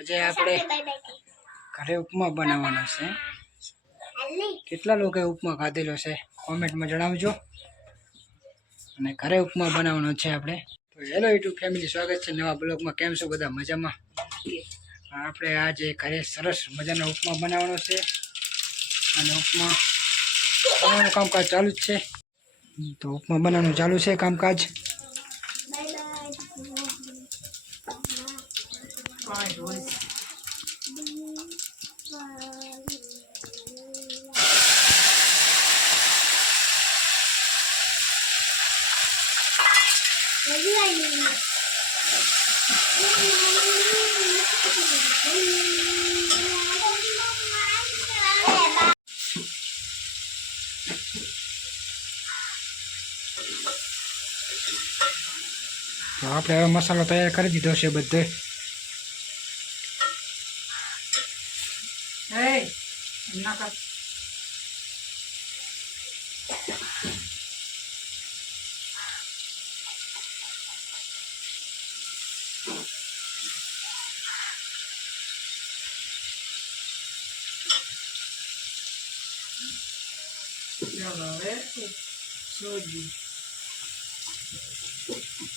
આજે આપણે ઘરે ઉપમા બનાવવાનો છે. કેટલા લોકોએ ઉપમા ખાધેલો છે કોમેન્ટમાં જણાવજો. અને ઘરે ઉપમા બનાવવાનો છે આપણે. તો હેલો યુટ્યુબ ફેમિલી, સ્વાગત છે નવા બ્લોગમાં. કેમ છો બધા? મજામાં? આપણે આજે ઘરે સરસ મજાનો ઉપમા બનાવવાનો છે અને ઉપમા બનાવવાનું કામકાજ ચાલુ જ છે. તો ઉપમા બનાવવાનું ચાલુ છે કામકાજ. તો આપણે હવે મસાલો તૈયાર કરી દીધો છે બધે.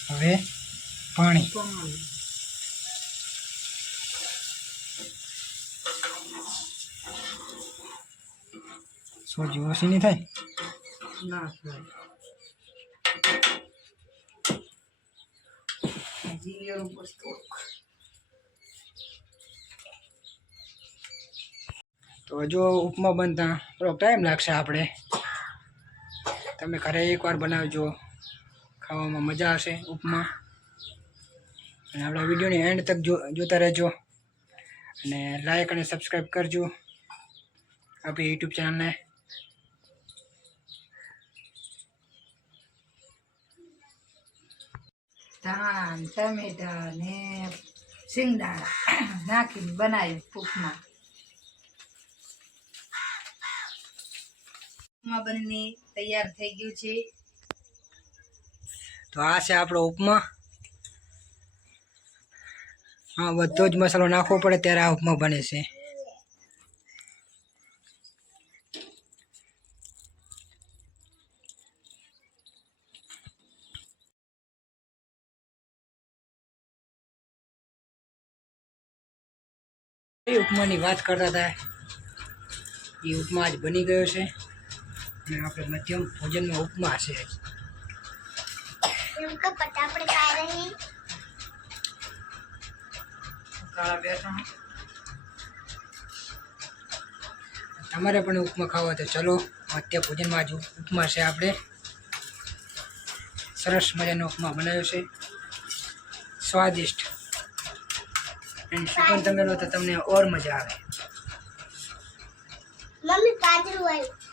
હવે પાણી. સોજી ઓછી નહીં થાય ના. તો જો ઉપમા બનતા થોડોક ટાઈમ લાગશે. આપણે તમે ઘરે એકવાર બનાવજો, ખાવામાં મજા આવશે ઉપમા. અને આપણા વિડીયોની એન્ડ તક જોતા રહેજો અને લાઈક અને સબસ્ક્રાઈબ કરજો આપણી યુટ્યુબ ચેનલને. ધાણા, ટમેટા ને શિંગદાણા નાખીને બનાવી ઉપમા. ઉપમા બનીને તૈયાર થઈ ગયું છે. તો આ છે આપણો ઉપમા. હા, બધો જ મસાલો નાખવો પડે ત્યારે આ ઉપમા બને છે. એ ઉપમાની વાત કરતા હતા, એ ઉપમા આજ બની ગયો છે. અને આપણે મધ્યમ ભોજનમાં ઉપમા છે. તમારે પણ ઉપમા ખાવા તો ચલો, મધ્ય ભોજનમાં જ ઉપમા છે. આપણે સરસ મજાનો ઉપમા બનાવ્યો છે, સ્વાદિષ્ટ. અને સુગંધ તમે લો તો તમને ઓર મજા આવે. મમ્મી કાજુ આવ્યું.